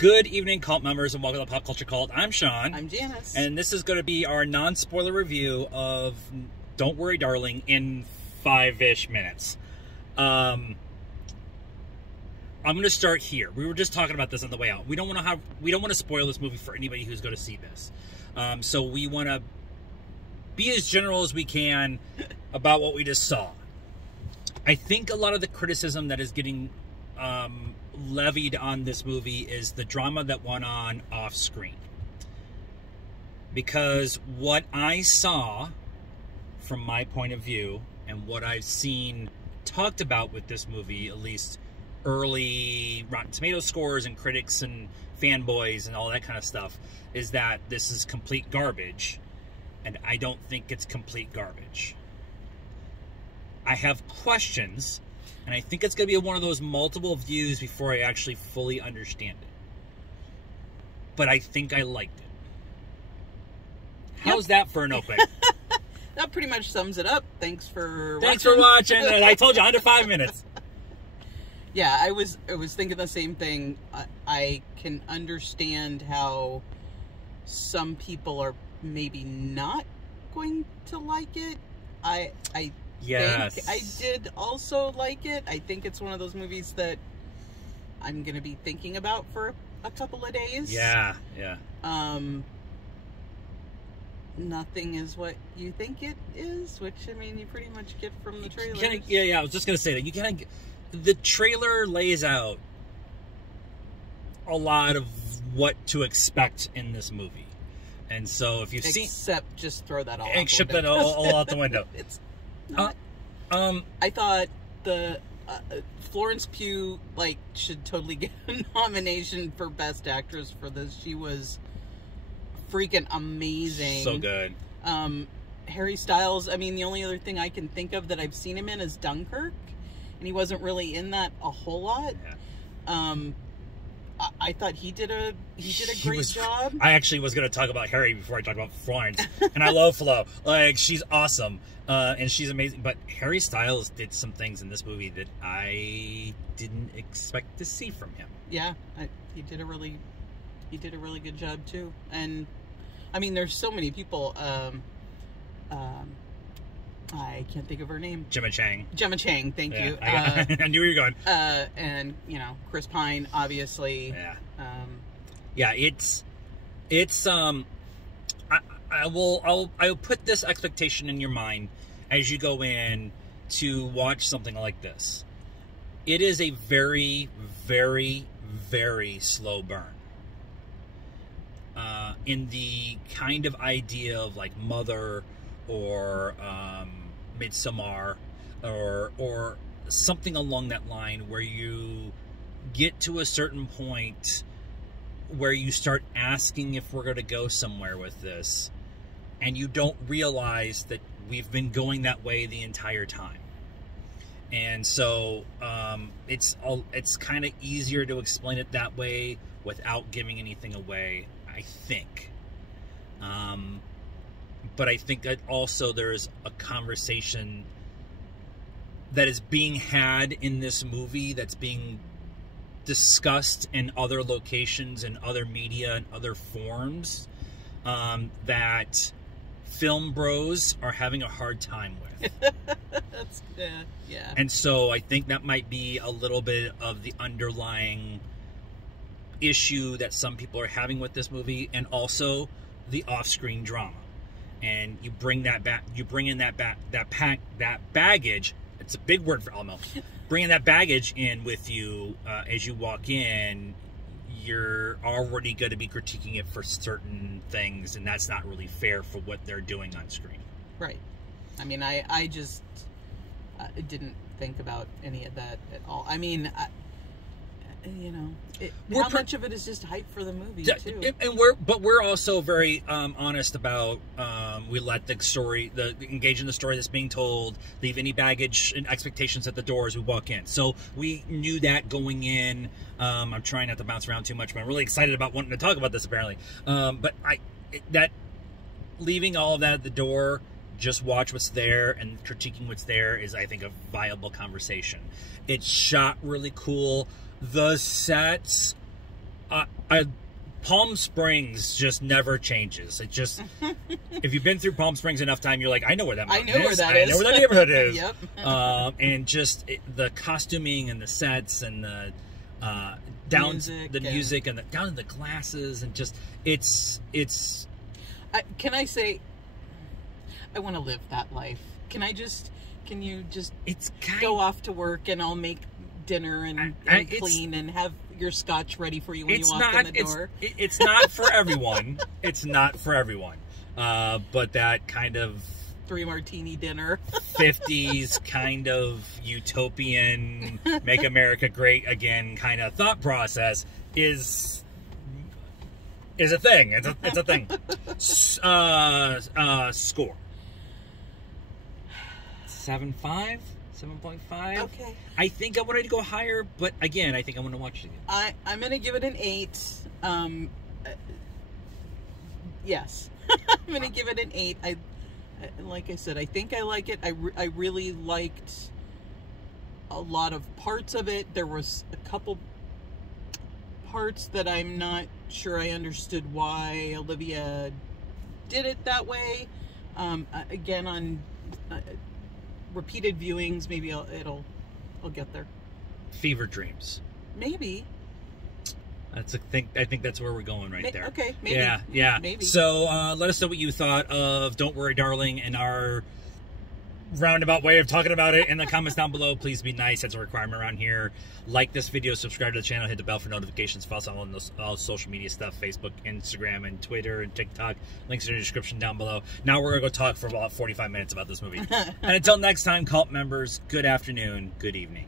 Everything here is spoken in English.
Good evening, cult members, and welcome to Pop Culture Cult. I'm Sean. I'm Janice. And this is going to be our non-spoiler review of Don't Worry, Darling in 5-ish minutes. I'm going to start here. We were just talking about this on the way out. We don't want to spoil this movie for anybody who's going to see this. So we want to be as general as we can about what we just saw. I think a lot of the criticism that is getting levied on this movie is the drama that went on off screen. Because what I saw from my point of view and what I've seen talked about with this movie, at least early Rotten Tomatoes scores and critics and fanboys and all that kind of stuff, is that this is complete garbage, and I don't think it's complete garbage. I have questions, and I think it's going to be one of those multiple views before I actually fully understand it. But I think I liked it. How's that for an opening? That pretty much sums it up. Thanks for watching. And I told you, under 5 minutes. Yeah, I was thinking the same thing. I can understand how some people are maybe not going to like it. Yes. think I did also like it. I think it's one of those movies that I'm going to be thinking about for a couple of days. Yeah. Nothing is what you think it is, which, I mean, you pretty much get from the trailer. I was just going to say that. The trailer lays out a lot of what to expect in this movie. And so if you've seen... Except just throw that all out the window. Except that all out the window. It's not... I thought the... Florence Pugh, should totally get a nomination for Best Actress for this. She was freaking amazing. So good. Harry Styles, I mean, the only other thing I can think of that I've seen him in is Dunkirk. And he wasn't really in that a whole lot. Yeah. I thought he did a great job. I actually was going to talk about Harry before I talk about Florence. And I love Flo. She's awesome. And she's amazing. But Harry Styles did some things in this movie that I didn't expect to see from him. Yeah, he did a really good job too. And I mean, there's so many people. I can't think of her name. Gemma Chang, thank you. I knew where you were going. And, Chris Pine, obviously. Yeah. I'll put this expectation in your mind as you go in to watch something like this. It is a very, very, very slow burn. In the kind of idea of Mother or Midsommar or something along that line, where you get to a certain point where you start asking if we're going to go somewhere with this, and you don't realize that we've been going that way the entire time. And so it's kind of easier to explain it that way without giving anything away, I think. But I think that also there's a conversation that is being had in this movie that's being discussed in other locations and other media and other forms that film bros are having a hard time with. Yeah. And so I think that might be a little bit of the underlying issue that some people are having with this movie, and also the off-screen drama. And you bring that back. You bring in that baggage. It's a big word for Elmo. Bringing that baggage in with you as you walk in. You're already going to be critiquing it for certain things, and that's not really fair for what they're doing on screen. Right. I mean, I just didn't think about any of that at all. I mean, how much of it is just hype for the movie too? And we're also very honest about we let the engage in the story that's being told, leave any baggage and expectations at the door as we walk in. So we knew that going in. I'm trying not to bounce around too much, but I'm really excited about wanting to talk about this apparently. But that leaving all of that at the door, just watch what's there, and critiquing what's there is, I think, a viable conversation. It's shot really cool. The sets, Palm Springs just never changes. It just, if you've been through Palm Springs enough time, you're like, I know where that mountain is. I know where that neighborhood is. Yep. And just the costuming and the sets and the music and down to the glasses and just it's. Can I say, I want to live that life? Can you just go off to work and I'll make dinner and clean and have your scotch ready for you when you walk in the door? It's not for everyone. It's not for everyone. But that kind of 3-martini dinner, 50s kind of utopian, make America great again kind of thought process is a thing. It's a thing. Score 7.5. 7.5. Okay. I think I wanted to go higher, but again, I think I want to watch it again. I'm going to give it an 8. Yes. I'm going to give it an 8. Like I said, I think I like it. I really liked a lot of parts of it. There was a couple parts that I'm not sure I understood why Olivia did it that way. Again, on repeated viewings, maybe I'll get there. Fever dreams. Maybe. I think that's where we're going right there. Okay, maybe. Yeah. Maybe. So let us know what you thought of Don't Worry, Darling, and our roundabout way of talking about it in the comments down below. Please be nice. That's a requirement around here. Like this video, subscribe to the channel, hit the bell for notifications, follow us on all social media stuff, Facebook, Instagram, and Twitter, and TikTok. Links in the description down below. Now we're going to go talk for about 45 minutes about this movie. And until next time, cult members, good afternoon, good evening.